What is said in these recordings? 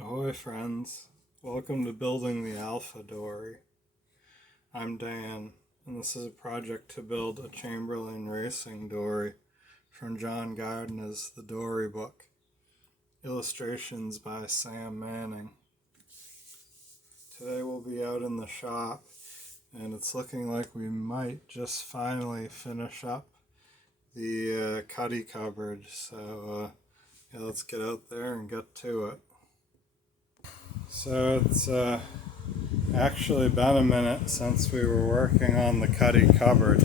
Ahoy friends, welcome to Building the Alpha Dory. I'm Dan, and this is a project to build a Chamberlain racing dory from John Gardner's The Dory Book. Illustrations by Sam Manning. Today we'll be out in the shop, and it's looking like we might just finally finish up the Cuddy cupboard, so let's get out there and get to it. So it's actually been a minute since we were working on the Cuddy cupboard.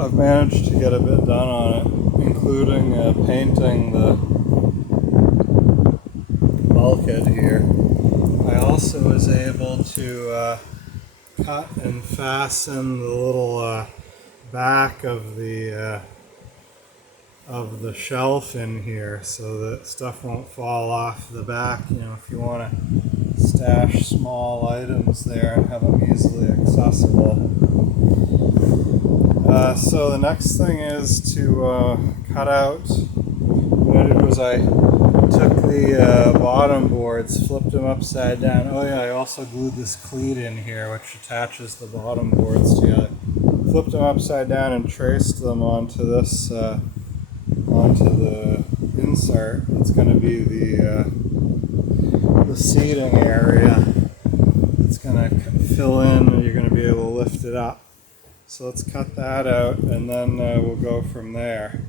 I've managed to get a bit done on it, including painting the bulkhead here. I also was able to cut and fasten the little back of the shelf in here so that stuff won't fall off the back, if you want to stash small items there and have them easily accessible. So the next thing is to cut out. What I did was I took the bottom boards, flipped them upside down. Oh yeah, I also glued this cleat in here which attaches the bottom boards together. Flipped them upside down and traced them onto this onto the insert. It's going to be the seating area. It's going to fill in and you're going to be able to lift it up. So let's cut that out and then we'll go from there.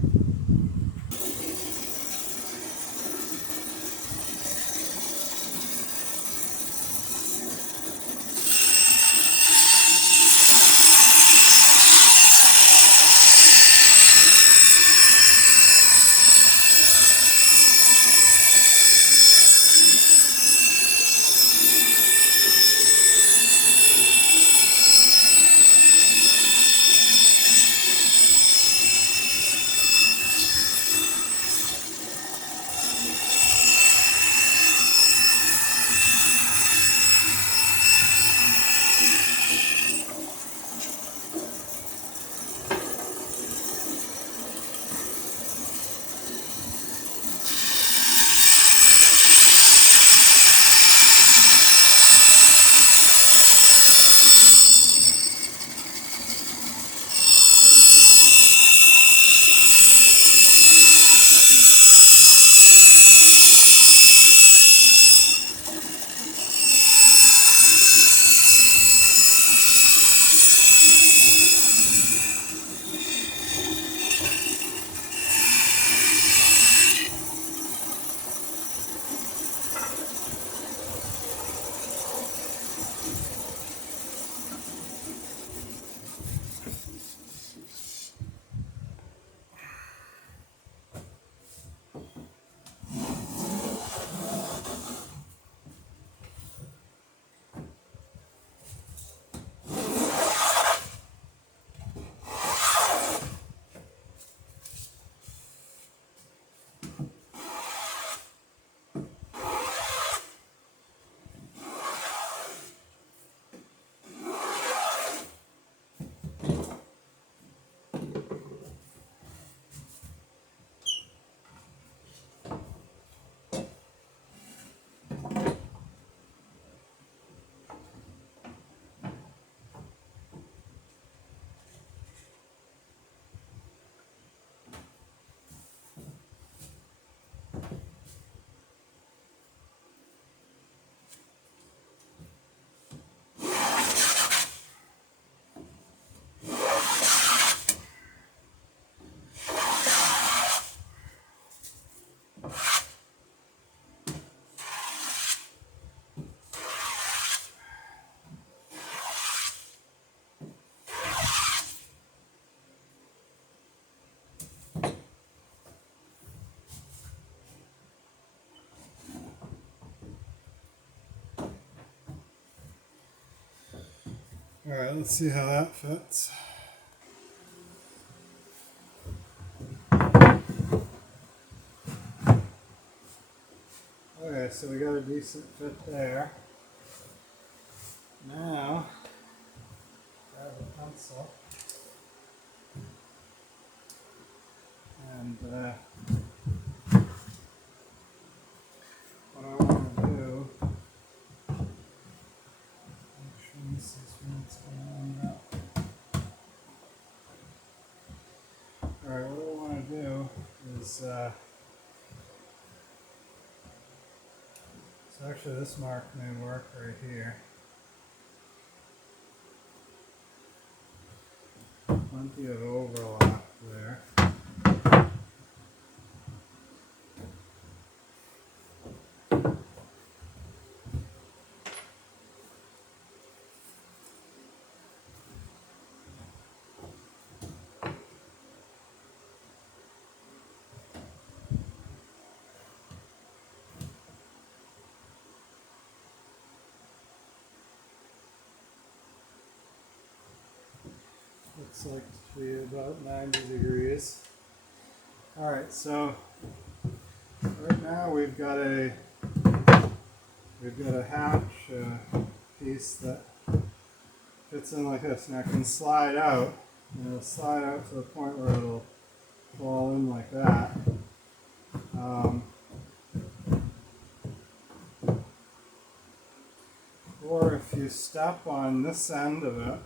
Alright, let's see how that fits. Okay, so we got a decent fit there. Now, grab a pencil and Actually, this mark may work right here. Plenty of overlap there. Looks like to be about 90 degrees. Alright, so right now we've got a hatch piece that fits in like this. Now it can slide out, and it'll slide out to the point where it'll fall in like that. Or if you step on this end of it,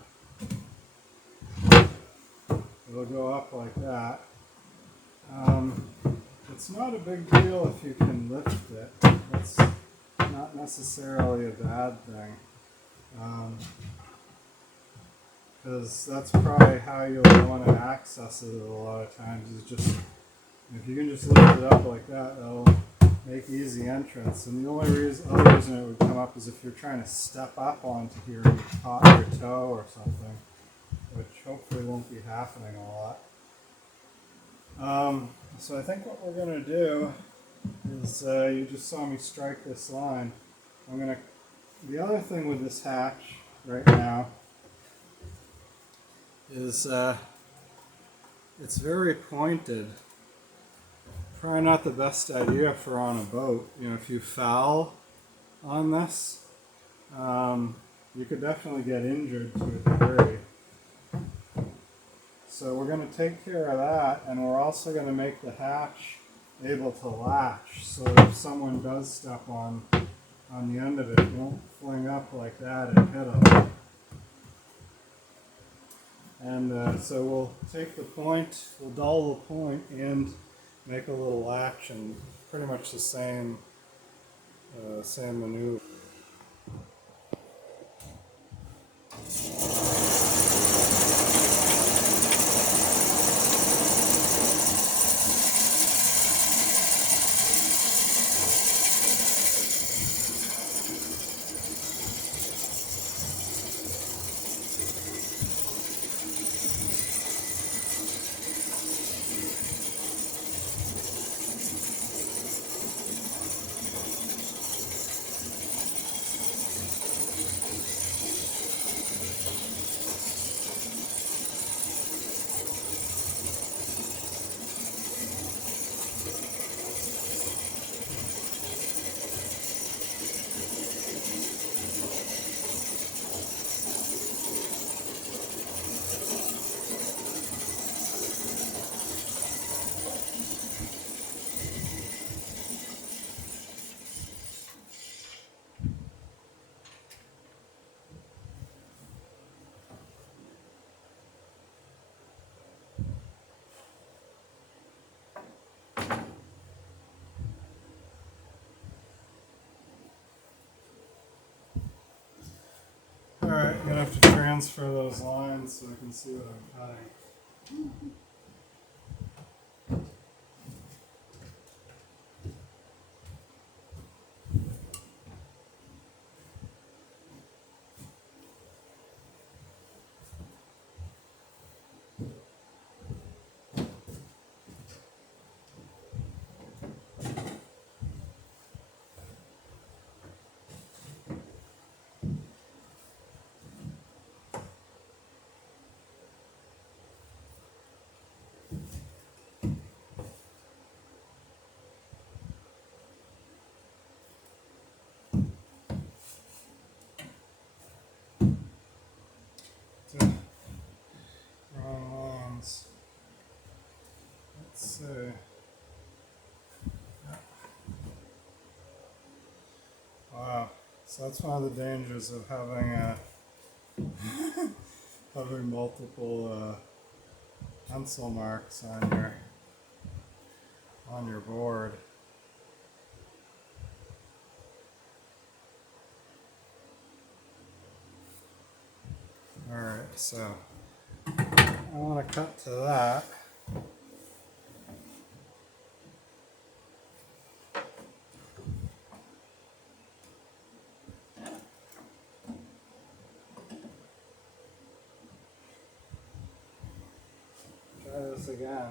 it'll go up like that. It's not a big deal if you can lift it. It's not necessarily a bad thing. Because that's probably how you'll want to access it a lot of times, is just, if you can just lift it up like that, that'll make easy entrance. And the only other reason it would come up is if you're trying to step up onto here and you caught your toe or something, which hopefully won't be happening a lot. So I think what we're going to do is, you just saw me strike this line. The other thing with this hatch right now is it's very pointed. Probably not the best idea for on a boat. You know, if you foul on this, you could definitely get injured to a degree. So we're going to take care of that, and we're also going to make the hatch able to latch, so that if someone does step on the end of it, it won't fling up like that and hit them. And so we'll take the point, we'll dull the point, and make a little latch, and pretty much the same maneuver. Alright, I'm going to have to transfer those lines so I can see what I'm cutting. Wrong lines. Let's see. Wow. So that's one of the dangers of having having multiple pencil marks on your board. So I want to cut to that. Try this again.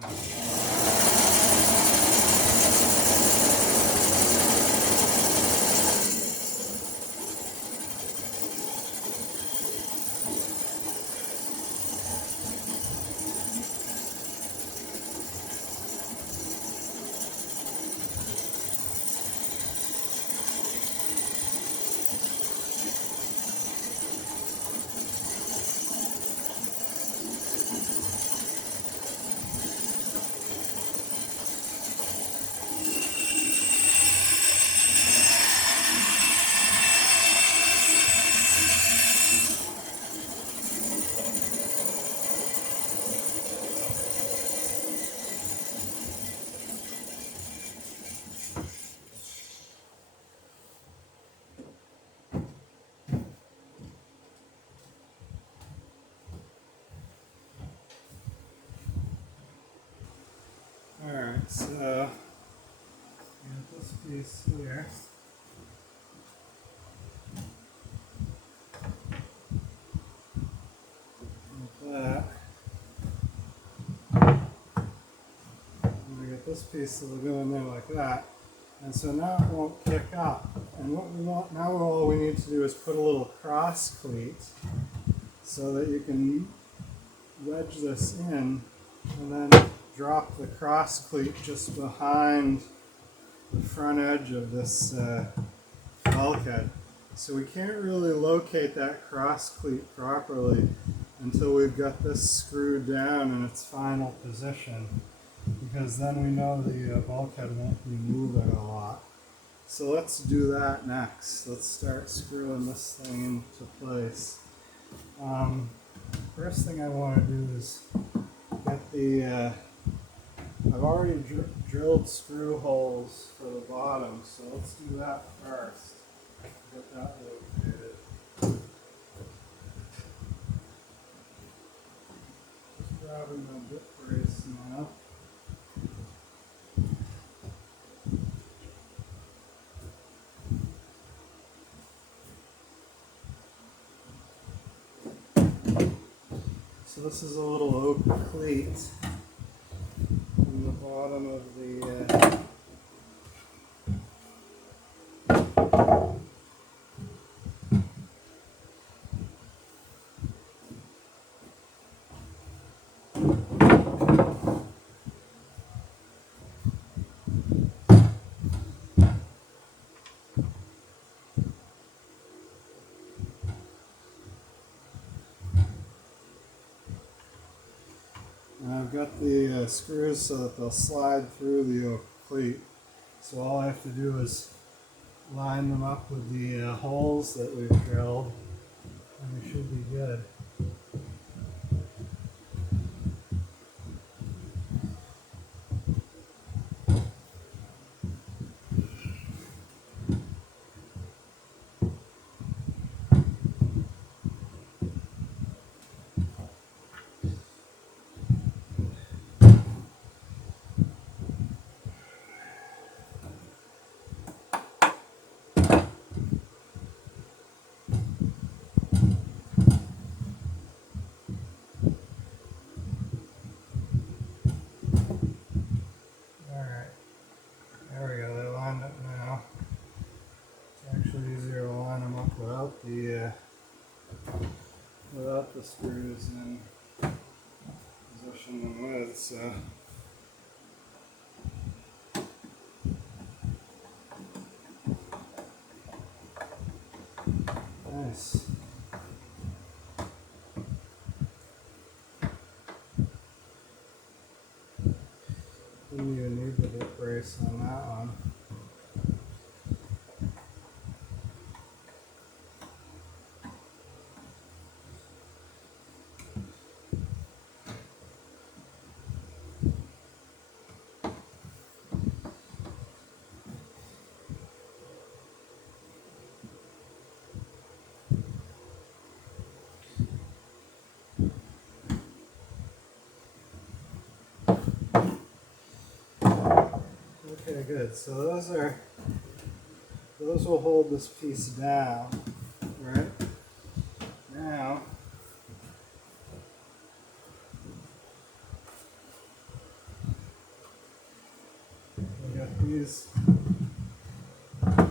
Alright, so got this piece here. Like that. And we get this piece that'll go in there like that. And so now it won't kick up. And what we want now, all we need to do is put a little cross cleat so that you can wedge this in and then drop the cross cleat just behind the front edge of this bulkhead. So we can't really locate that cross cleat properly until we've got this screwed down in its final position, because then we know the bulkhead won't be moving a lot. So let's do that next. Let's start screwing this thing into place. First thing I want to do is get the I've already drilled screw holes for the bottom, so let's do that first. Get that located. Just grabbing my bit brace now. So this is a little oak cleat on the bottom of the and I've got the screws so that they'll slide through the oak cleat. So all I have to do is line them up with the holes that we've drilled, and we should be good. Without the screws and position them with, so nice. Didn't even need the hip brace on that one. Okay, good. So those will hold this piece down, right? Now, we got these. We got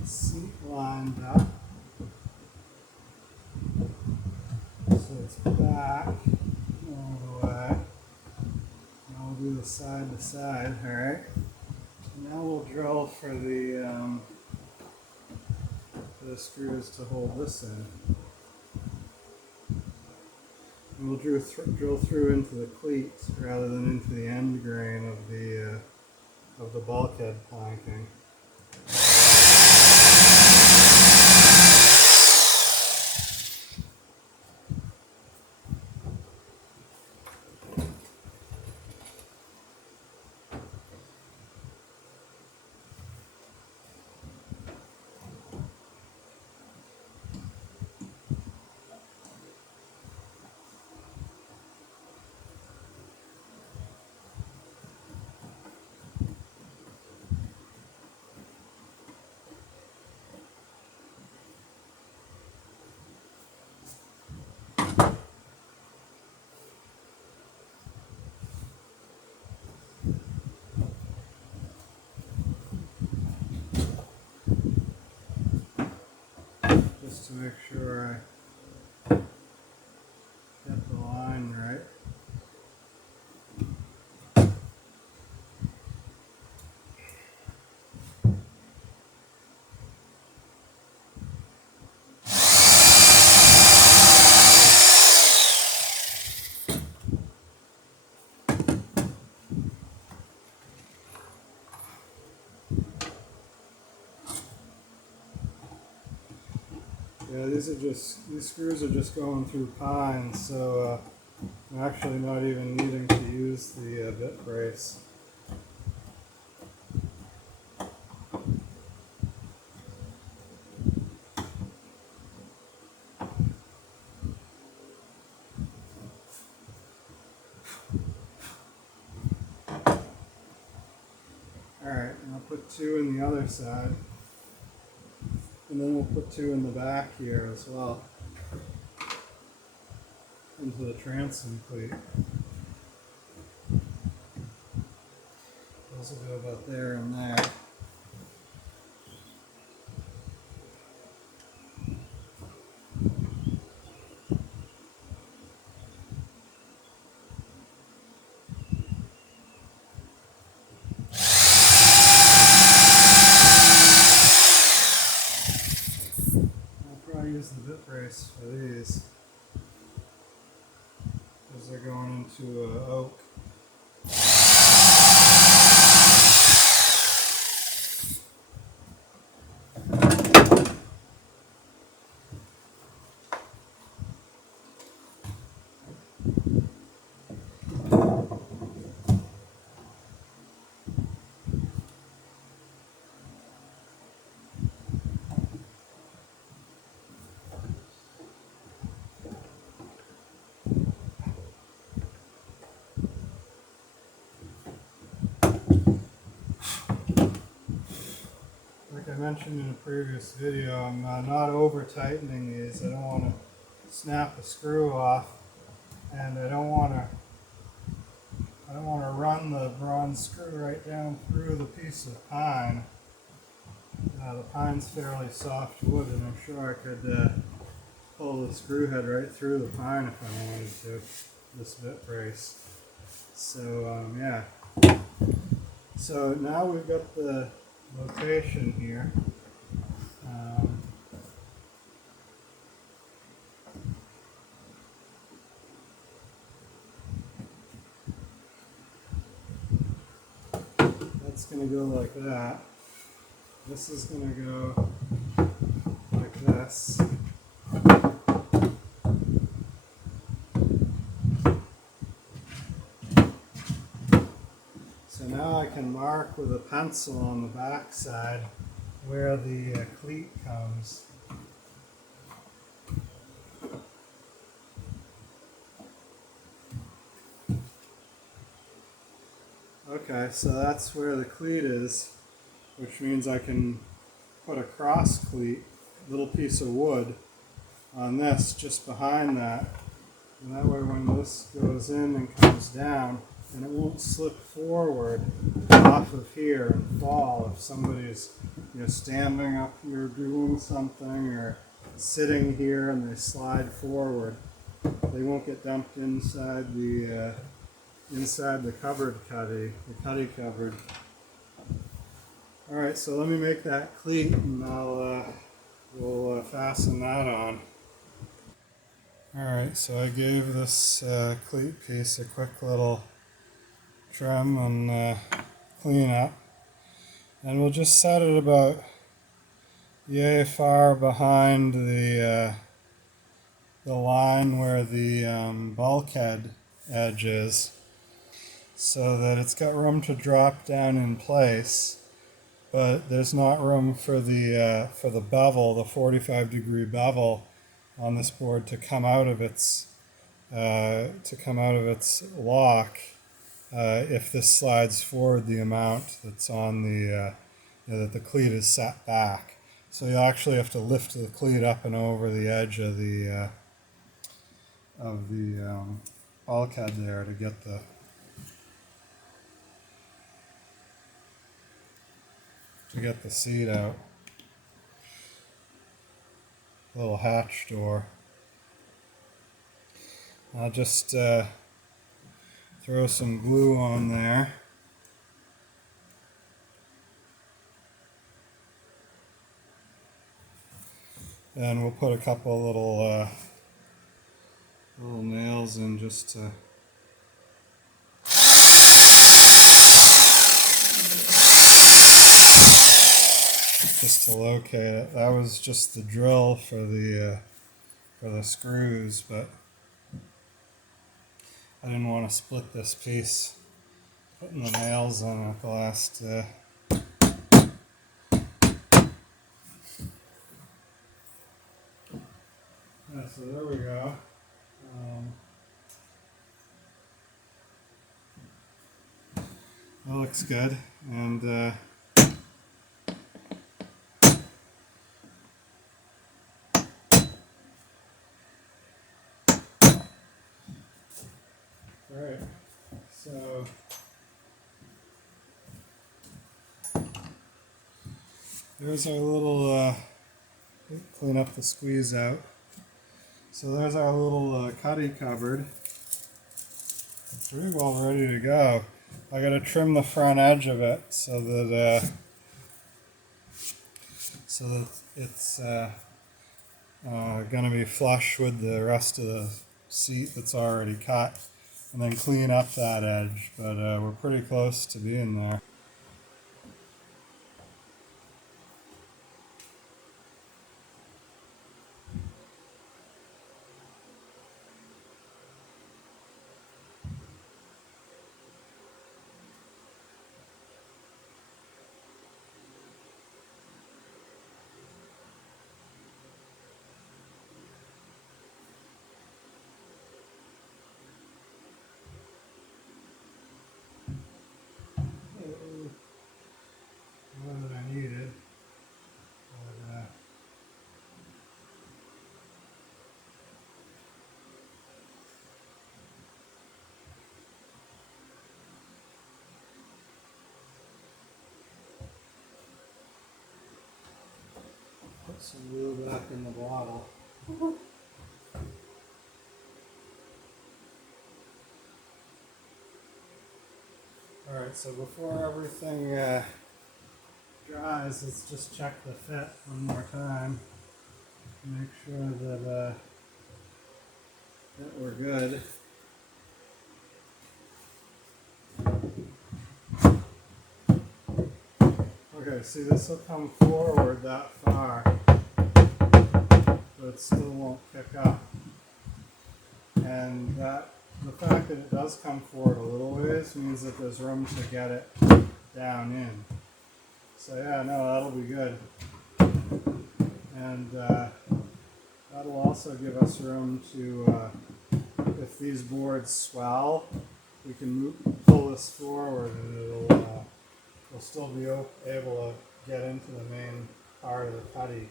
the seat lined up, so it's back all the way. Now we'll do the side to side. All right. Now we'll drill for the screws to hold this in. And we'll drill through into the cleats rather than into the end grain of the bulkhead planking. Just to make sure I get the line right. Yeah, these screws are just going through pines, so I'm actually not even needing to use the bit brace. Alright, and I'll put two in the other side. And then we'll put two in the back here as well. Into the transom cleat. Those will go about there and there. Use the bit brace for these because they're going into oak. Like I mentioned in a previous video, I'm not over tightening these. I don't want to snap a screw off, and I don't want to run the bronze screw right down through the piece of pine. The pine's fairly soft wood, and I'm sure I could pull the screw head right through the pine if I wanted to. This bit brace. So yeah. So now we've got the location here. That's going to go like that. This is going to go like this. So now I can mark with a pencil on the back side where the cleat comes. Okay, so that's where the cleat is, which means I can put a cross cleat, little piece of wood, on this just behind that. And that way when this goes in and comes down, and it won't slip forward off of here and fall if somebody's standing up here doing something or sitting here and they slide forward. They won't get dumped inside the cupboard cuddy, the cuddy cupboard. All right, so let me make that cleat and we'll fasten that on. All right, so I gave this cleat piece a quick little trim and clean up, and we'll just set it about yay far behind the line where the bulkhead edge is, so that it's got room to drop down in place, but there's not room for the bevel, the 45-degree bevel on this board to come out of its lock if this slides forward the amount that's on that the cleat is set back. So you actually have to lift the cleat up and over the edge of the bulkhead there to get the seat out. Little hatch door. I'll just throw some glue on there. And we'll put a couple little nails in just to locate it. That was just the drill for the screws, but I didn't want to split this piece, putting the nails in at the last. Yeah, so there we go. That looks good, and alright, so there's our little, clean up the squeeze out. So there's our little cuddy cupboard. It's pretty well ready to go. I got to trim the front edge of it so that it's going to be flush with the rest of the seat that's already cut, and then clean up that edge. But we're pretty close to being there. More than I needed. But, put some glue back in the bottle. Alright, so before everything dries, let's just check the fit one more time. Make sure that we're good. Okay, see, this will come forward that far, but it still won't pick up. And the fact that it does come forward a little ways means that there's room to get it down in. So yeah, no, that'll be good. And that'll also give us room to, if these boards swell, we can pull this forward and we'll still be able to get into the main part of the cuddy.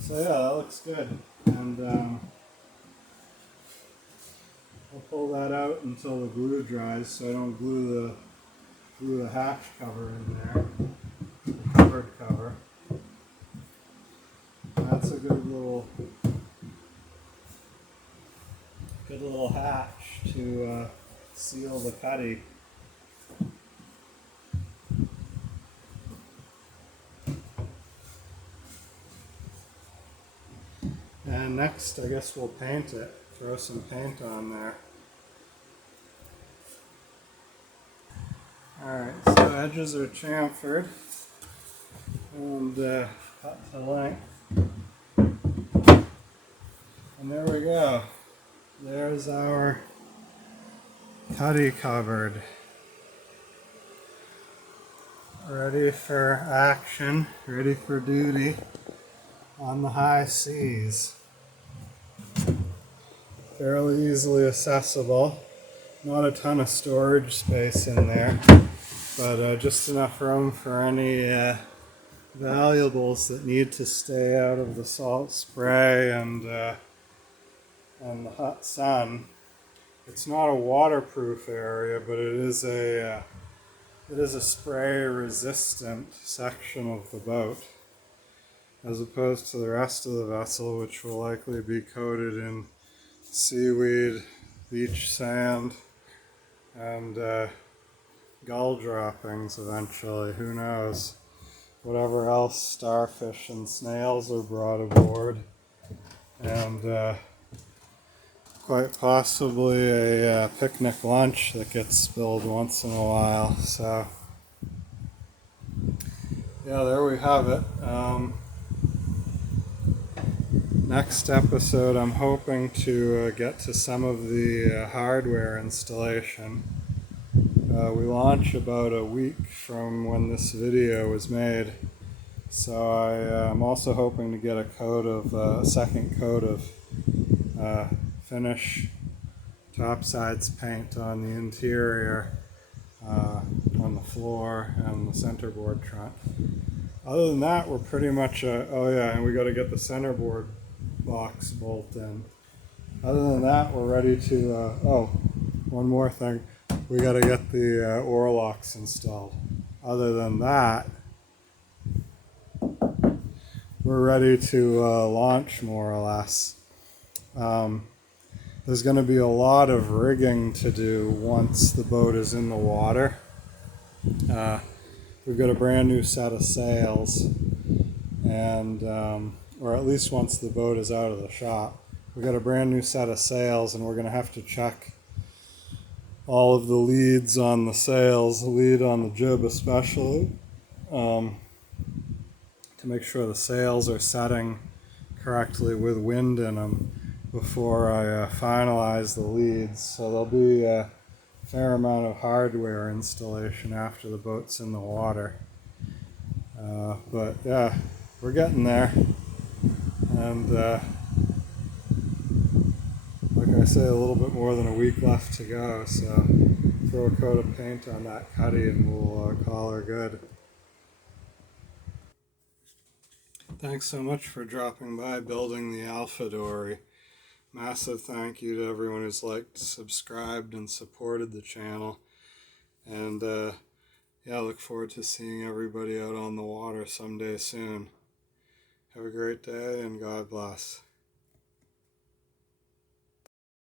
So yeah, that looks good. And I'll pull that out until the glue dries, so I don't glue the hatch cover in there, the cupboard cover. That's a good little hatch to seal the cuddy. And next, I guess we'll paint it. Throw some paint on there. Alright, so edges are chamfered and cut to length. And there we go. There's our cuddy cupboard. Ready for action, ready for duty on the high seas. Fairly easily accessible. Not a ton of storage space in there, but just enough room for any valuables that need to stay out of the salt spray and the hot sun. It's not a waterproof area, but it is a spray resistant section of the boat, as opposed to the rest of the vessel, which will likely be coated in seaweed, beach sand, and gull droppings eventually. Who knows? Whatever else starfish and snails are brought aboard, and quite possibly a picnic lunch that gets spilled once in a while. So yeah, there we have it. Next episode, I'm hoping to get to some of the hardware installation. We launch about a week from when this video was made, so I'm also hoping to get a second coat of finish topsides paint on the interior, on the floor and the centerboard trunk. Other than that, we're pretty much, oh yeah, and we got to get the centerboard box bolt in. Other than that, we're ready to, oh, one more thing. We got to get the oar locks installed. Other than that, we're ready to launch more or less. There's going to be a lot of rigging to do once the boat is in the water. We've got a brand new set of sails, and or at least once the boat is out of the shop. We've got a brand new set of sails, and we're going to have to check all of the leads on the sails, the lead on the jib especially, to make sure the sails are setting correctly with wind in them before I finalize the leads. So there'll be a fair amount of hardware installation after the boat's in the water. But yeah, we're getting there. And like I say, a little bit more than a week left to go. So throw a coat of paint on that cuddy and we'll call her good. Thanks so much for dropping by Building the Alpha Dory. Massive thank you to everyone who's liked, subscribed, and supported the channel. And yeah, I look forward to seeing everybody out on the water someday soon. Have a great day and God bless.